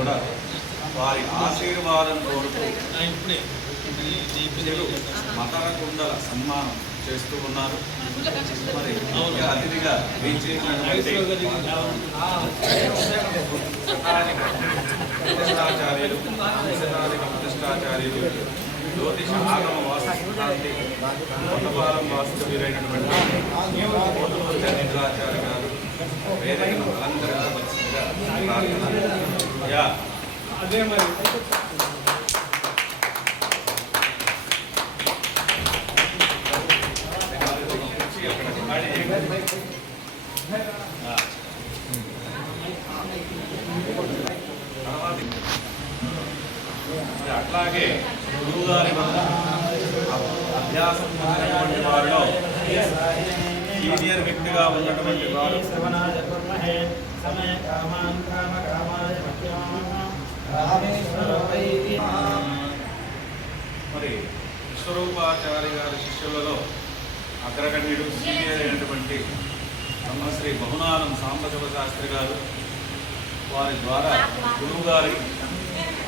కూడా వారి ఆశీర్వాదం కోరుతూ మకర కుండల సన్మానం చేస్తూ ఉన్నారు. మరి ముఖ్య అతిథిగా ప్రతిష్టాచార్యులు ప్రతిష్టాచార్యులు జ్యోతిష ఆగమ వాస్తుశాంతి కొత్తపాలెం వాస్తవ్యులైనటువంటి చంద్రాచార్య గారు వేదైన అలంకరించవలసిందిగా ప్రార్థన. అదే మరి అట్లాగే గురువు గారి వద్ద అభ్యాసం పొందినటువంటి వారిలో సీనియర్ వ్యక్తిగా ఉన్నటువంటి వారు మరి విశ్వరూపాచార్య గారి శిష్యులలో అగ్రగణ్యుడు సీనియర్ అయినటువంటి బ్రహ్మశ్రీ బహునాలం సాంబశివ శాస్త్రి గారు వారి ద్వారా గురువు గారి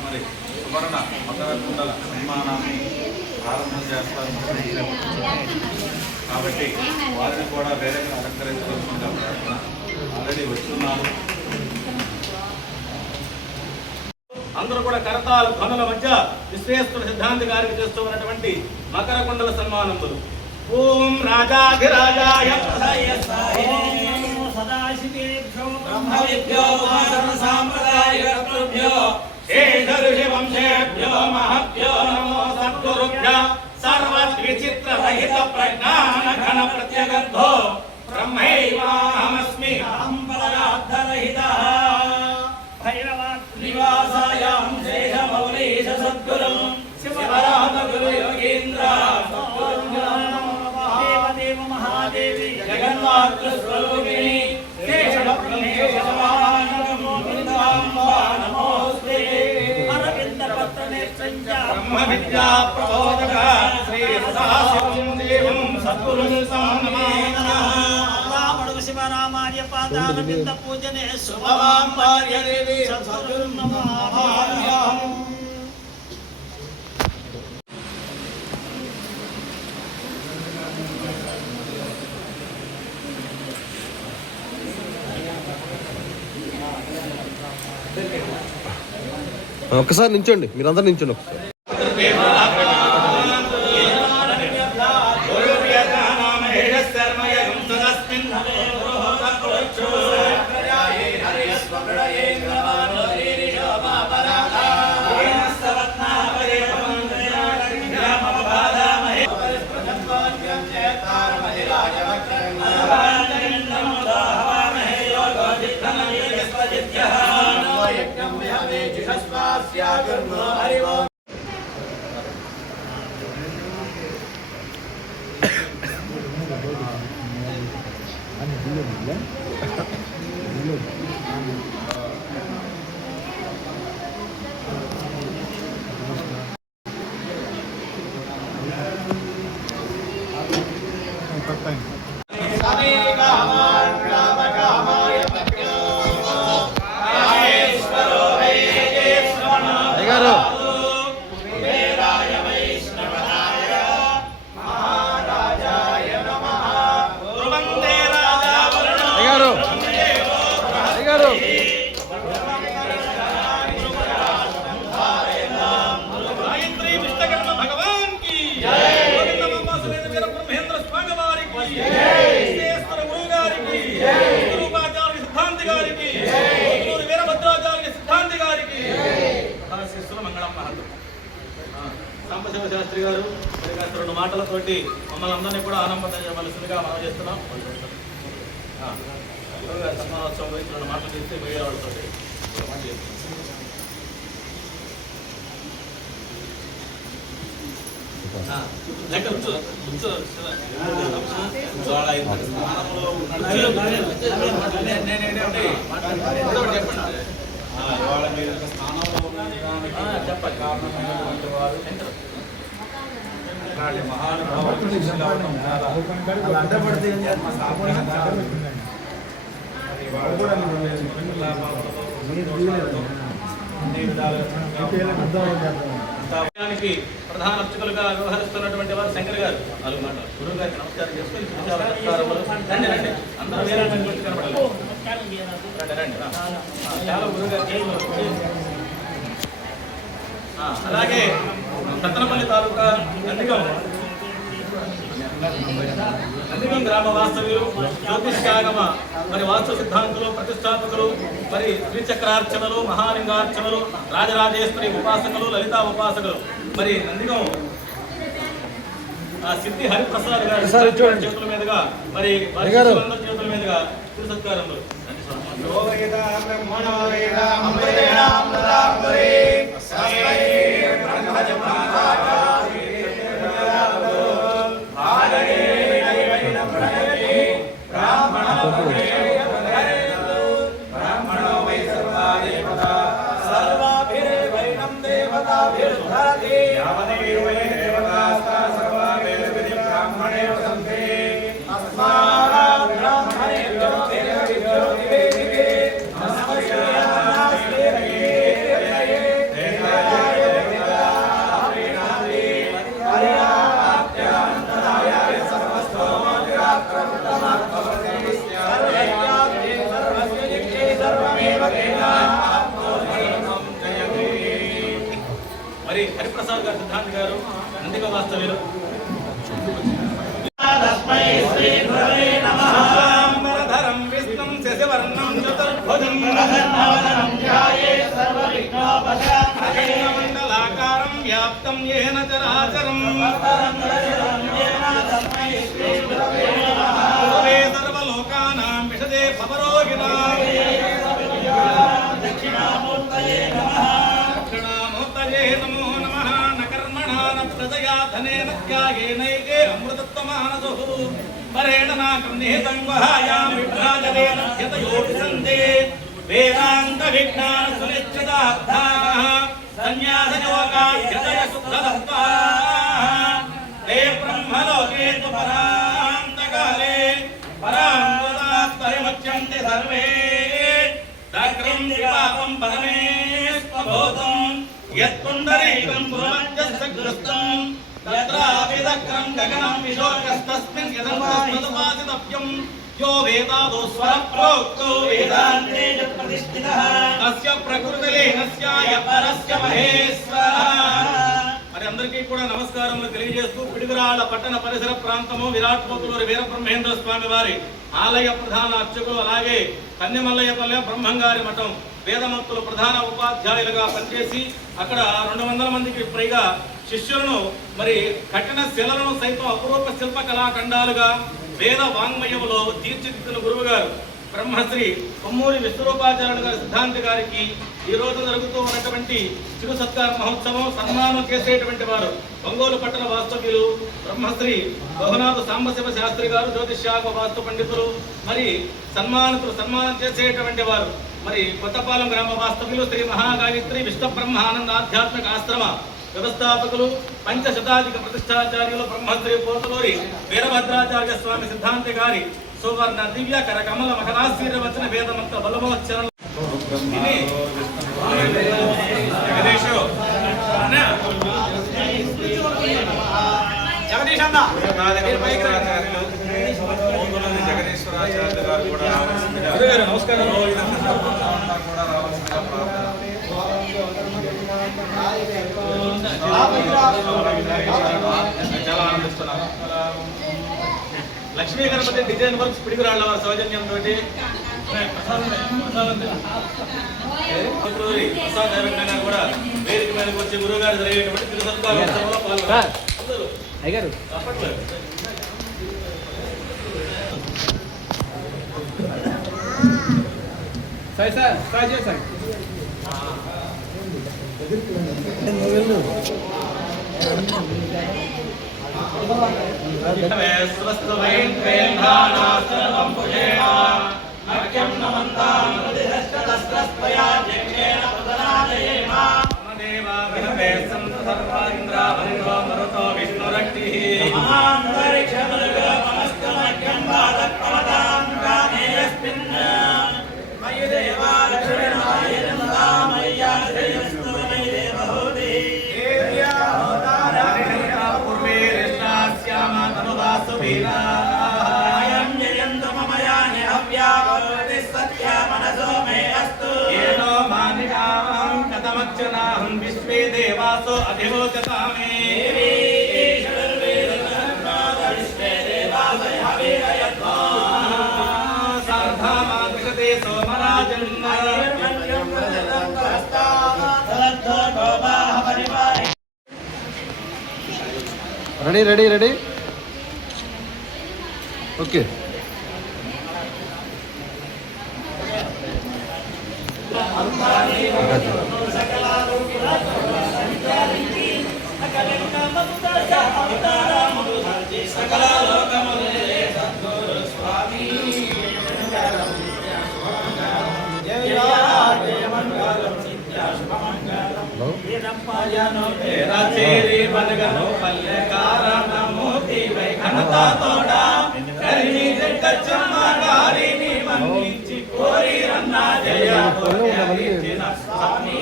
మరి సువర్ణ మకర కుండల సన్మానాన్ని ప్రారంభం చేస్తారు. కాబట్టి వారిని కూడా వేరేగా అలంకరించవలసిందిగా ప్రార్థన. ఆల్రెడీ వస్తున్నారు. అందరూ కూడా కరతాల ధ్వనుల మధ్య విశ్వేశ్వర సిద్ధాంతి గారికి చేస్తూ ఉన్నటువంటి మకర కుండల సన్మానములు. ఓం రాజాధిరాజాయ సదాశివేభ్యో బ్రహ్మవిభ్యో సాంప్రదాయకర్తృభ్యో శ్రీధర్షి వంశేభ్యో మహభ్యో నమో సద్గురుభ్యో సర్వద్విచిత్ర రహిత ప్రజ్ఞాన ఘన ప్రత్యగర్భో బ్రహ్మైవాహమస్మి అహం పరార్థరహితః భైరవాత్ నివాసాయాం శేష మౌలీశ సద్గురుం శివరామ గురు యోగీంద్ర దేవదేవ మహాదేవి జగన్మాతృ స్వరూపిణి శేష బ్రహ్మేశ సమానమో విందాంబా నమోస్తే అరవింద పత్ర నేత్రంచ బ్రహ్మ విద్యా ప్రబోధక శ్రీ సదాశివం దేవం సద్గురుం నమామః. రాముడు శివరామార్య పాదారవింద పూజనే శుభవాం భార్య దేవి సద్గురుం నమామః. ఒక్కసారి నించోండి, మీరందరూ నించోండి ఒకసారి. సాంబశివ శాస్త్రి గారు రెండు మాటలతోటి మమ్మల్ని అందరినీ కూడా ఆనందించవలసిందిగా మనం చేస్తున్నాం. సన్మానోత్సవం గురించి రెండు మాటలు చేస్తే మీడియా వాళ్ళతో ఇవాళ మీరు స్థానంలో చెప్పండి. కారణమైనటువంటి వారు సమయానికి ప్రధాన అర్చకులుగా వ్యవహరిస్తున్నటువంటి వారు శంకర్ గారు. నాలుగు మాటలు గురువు గారికి నమస్కారం చేసుకుని రండి రండి అందరూ వేరే కనపడాలి. రండి రండి చాలా గురువు గారికి. అలాగే సత్తనపల్లి తాలూకా నందిగం గ్రామ వాస్తవ్యులు, జ్యోతిష్యాగమ మరి వాస్తు సిద్ధాంతులు, ప్రతిష్టాపకులు, మరి శ్రీచక్రార్చనలు, మహాలింగార్చనలు, రాజరాజేశ్వరి ఉపాసకులు, లలితా ఉపాసకులు, మరి నందిగం సిద్ధి హరిప్రసాద్ గారి చేతుల మీదుగా మరి చేతుల మీదుగా సత్కారములు. మరి హరిప్రసాద్ గారు సిద్ధాంత్ గారు నందిగ వాస్తవ్యులు. మండలాకారం వ్యాప్తం ఏన చరాచరం సర్వలోకానాం విశదే భవరోగిణాం దక్షిణామూర్తయే నమో నమః. న కర్మణా న ప్రజయా ధనేన త్యాగేనైకే అమృతత్వమానసుః పరేణ నాకం నిహితం వహాయాం విభ్రాజనేన యతయోగి సందే వేదాంత విజ్ఞాన సునిశ్చితార్థాః సన్యాసయోగాభ్యదయ సుఖదత్వాః తే బ్రహ్మలోకే తు పరాంతకాలే పరాంగతాత్పరిముచ్యంతి సర్వే దగ్రం దివాపం పరమే స్వభూతం యత్పుండరీకం భువనజస్సగ్రస్తం తత్రాపి దగ్రం గగనం విశోకస్తస్మిన్ యదంతస్తదుపాసితవ్యం यो वेदादो स्वर प्रोक्तो वेदान्ते च प्रतिष्ठितः तस्य प्रकृतिलीनस्याय परस्य महेश्वरः. మరి అందరికీ కూడా నమస్కారములు తెలియజేస్తూ పిడుగురాళ్ల పట్టణ పరిసర ప్రాంతము విరాట్పోతులూరి వీరబ్రహ్మేంద్ర స్వామి వారి ఆలయ ప్రధాన అర్చకులు, అలాగే కన్యమల్లయ్యపల్లె బ్రహ్మంగారి మఠం వేదమత్తులు ప్రధాన ఉపాధ్యాయులుగా పనిచేసి అక్కడ 200 మందికి పైగా శిష్యులను మరి కఠిన శిలలను సైతం అపురూప శిల్ప కళాఖండాలుగా వేద వాంగ్మయములో తీర్చిదిద్దిన గురువు గారు బ్రహ్మశ్రీ కొమ్మూరి విశ్వరూపాచార్యులు గారి సిద్ధాంతి గారికి ఈ రోజు జరుగుతూ ఉన్నటువంటి చిరు సత్కార మహోత్సవం సన్మానం చేసేటువంటి వారు ఒంగోలు పట్టణ వాస్తవ్యులు బ్రహ్మశ్రీ రఘునాథ సాంబశివ శాస్త్రి గారు, జ్యోతిష్యాగ వాస్తు పండితులు, మరి సన్మానం చేసేటువంటి వారు మరి కొత్తపాలెం గ్రామ వాస్తవ్యులు శ్రీ మహాగాయత్రి విష్ణు బ్రహ్మానంద ఆధ్యాత్మిక ఆశ్రమ వ్యవస్థాపకులు, పంచశతాధిక ప్రతిష్టాచార్యులు బ్రహ్మశ్రీ పోతలూరి వీరభద్రాచార్య స్వామి సిద్ధాంతి గారి సువర్ణ దివ్య కరకమల మహదాశీర్వచన వేదమంత బలమోచ్చరణ జగదీశ్వరాచార్యులు గారు కూడా నమస్కారం. చాలా ఆనందిస్తున్నాను. లక్ష్మీ గణపతి డిజైన్ వర్క్స్ పిడుగురాళ్ల వారి సౌజన్యంతో ప్రసాద్ దేవన్న కూడా వేదిక మీదకి వచ్చి గురువు గారు జరిగేటువంటి తిరు సత్కార ఉత్సవంలో పాల్గొన్నారు. మయ్య దేవా లక్ష్మీ ऋतुक्षामक्षनाहं विश्वे देवासो अधिवोचतामे सार्धामागते सोमराजन् రెడీ ఓకే. రాచేరి బనగను పల్లె కారణమూర్తి వైఖనత తోడ కరిని జగచ్చమ్మ గారిని మన్నించి కోరి రన్న జయ జయ స్వామి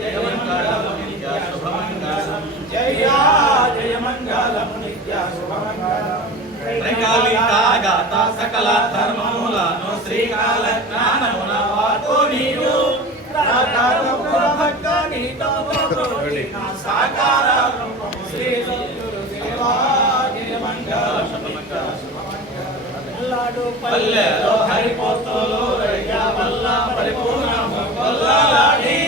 జయ మంగళం నిత్య శుభమంగళం జయ జయ మంగళం నిత్య శుభమంగళం త్రికాలికాగాత సకల ధర్మములను శ్రీకాల జ్ఞానమున వాతో నీవు సాకార శ్రీ సద్గురు సేవా జయ మంగళం పల్లెలో హరిపోతులు వల్ల పరిపూర్ణము కొల్లాడి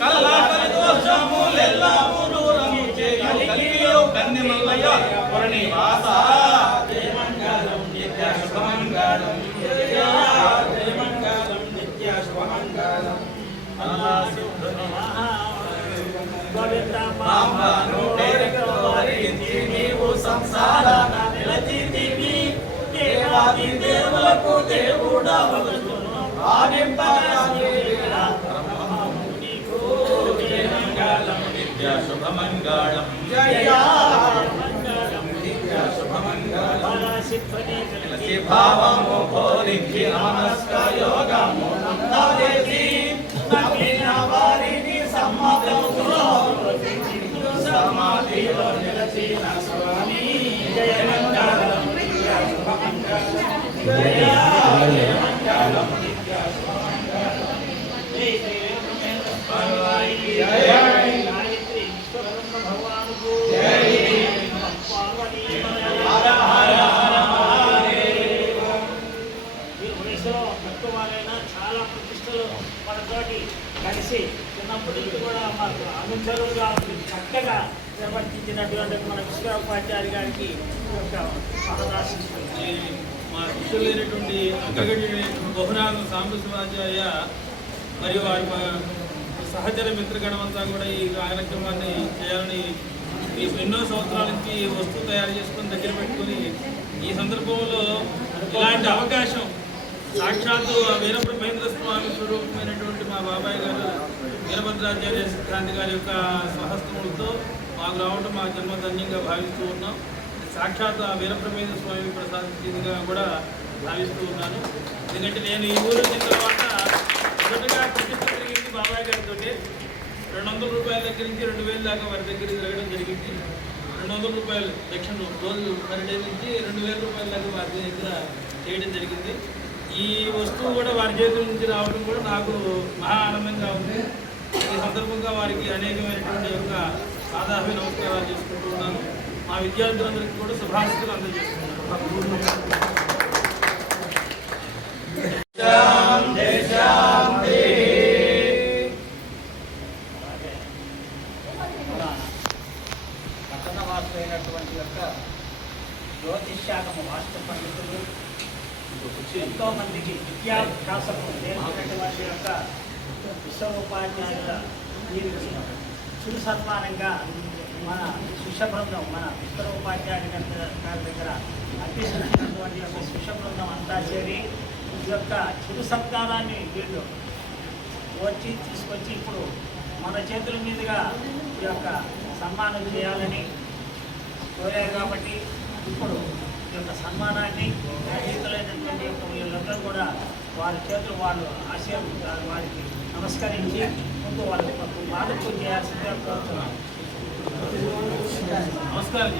కల్లా దోషములెల్లాము దూరము చేయు కలియు కన్నెమల్లయ్య పురనివాస జయ మంగళం నిత్య శుభమంగళం జయ జయ మంగళం నిత్య శుభమంగళం నీవు సంసారాన నిలచితివి దేవాది దేవులకు దేవుడా నిత్య శుభమంగళం జయ నిత్య శుభమంగళం భావము బోధించి నమస్కార యోగము నందదేవి వారిని సమాధిలో నిలచిన స్వామి జయ మంగళం నిత్య శుభమంగళం జయ జయ మంగళం నిత్య శుభమంగళం జయ గాయత్రి విశ్వబ్రహ్మ భగవానుకు జయ పార్వతీ హర హర మహాదేవ. ఈ వయసులో తక్కువ వాళ్ళైనా చాలా ప్రతిష్టలు మనతోటి కలిసి చిన్నప్పటి నుంచి కూడా మాకు అనుచరులుగా చక్కగా నిర్వర్తించినటువంటి మన విశ్వోపాధ్యాయులు గారికి మహదాశిస్తుంది. మా శిష్యులైనటువంటి అగ్రగణ్యులైనటువంటి బహురాగం సాంబశివాచార్య మరియు వారి సహచర మిత్రగణమంతా కూడా ఈ కార్యక్రమాన్ని చేయాలని ఎన్నో సంవత్సరాల నుంచి వస్తువు తయారు చేసుకుని దగ్గర పెట్టుకుని ఈ సందర్భంలో ఇలాంటి అవకాశం సాక్షాత్తు వీరబ్రహ్మేంద్ర స్వామి స్వరూపమైనటువంటి మా బాబాయ్ గారు వీరభద్రాచార్య సిద్ధాంతి గారి యొక్క స్వహస్తములతో మాకు రావడం మా జన్మధన్యంగా భావిస్తూ ఉన్నాం. సాక్షాత్ ఆ వీరబ్రహ్మేంద్ర స్వామి ప్రసాదించిందిగా కూడా భావిస్తూ ఉన్నాను. ఎందుకంటే నేను ఈ ఊరు వచ్చిన తర్వాత మొదటగా ప్రతిష్ట జరిగింది బాబాయ్ గారితో. 200 రూపాయల దగ్గర నుంచి 2000 దాకా వారి దగ్గర జరగడం జరిగింది. 200 రూపాయలు దక్షిణ రోజు పర్ డే నుంచి 2000 రూపాయల దాకా వారి దగ్గర చేయడం జరిగింది. ఈ వస్తువు కూడా వారి చేతుల నుంచి రావడం కూడా నాకు మహా ఆనందంగా ఉంది. ఈ సందర్భంగా వారికి అనేకమైనటువంటి యొక్క సాధారణ నమస్కారాలు చేసుకుంటూ ఉన్నాను. మా విద్యార్థులందరికీ కూడా శుభాశీస్సులు అందజేస్తున్నాను. పట్టణవాసులైనటువంటి యొక్క జ్యోతిష్యాగమ వాస్తు పండితులు ఎంతో మందికి విద్యాభ్యాసము నేర్పినటువంటి యొక్క విశ్వోపాధ్యాయుల దీనికి చిరు సన్మానంగా మన శిష్య బృందం మన విశ్వోపాధ్యాయుల గారి దగ్గర అర్పించినటువంటి యొక్క శిష్య బృందం అంతా చేరి ఈ యొక్క చిరు సత్కారాన్ని వీళ్ళు తీసుకొచ్చి ఇప్పుడు మన చేతుల మీదుగా ఈ యొక్క సన్మానం చేయాలని కోరారు. కాబట్టి ఇప్పుడు ఈ యొక్క సన్మానాన్ని రచయితలైనటువంటి యొక్క వీళ్ళందరూ కూడా వారి చేతులు వాళ్ళు ఆశీర్వదించారు. వారికి నమస్కరించి ముందు వాళ్ళు పాదపూజ చేయాల్సిందిగా కోరుతున్నాను. నమస్కారం.